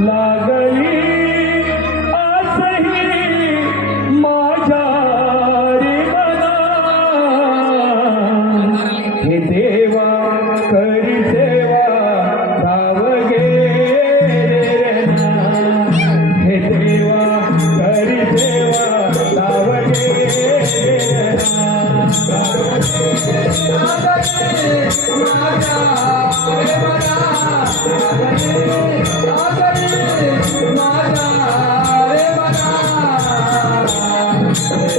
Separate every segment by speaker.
Speaker 1: Love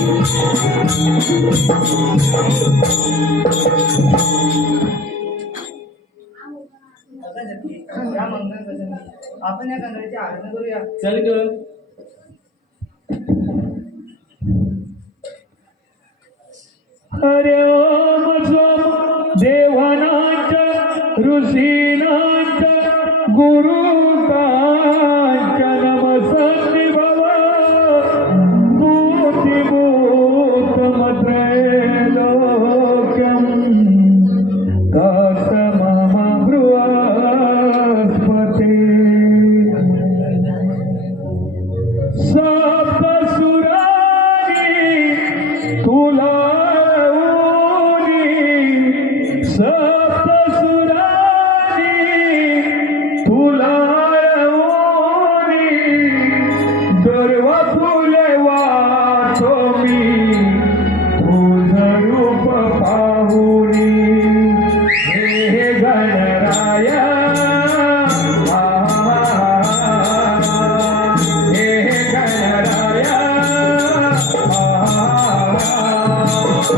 Speaker 2: आपण या कंगळीची आराधना करूया
Speaker 1: चल ग अरे देवानाथ ऋषीनाथ गुरु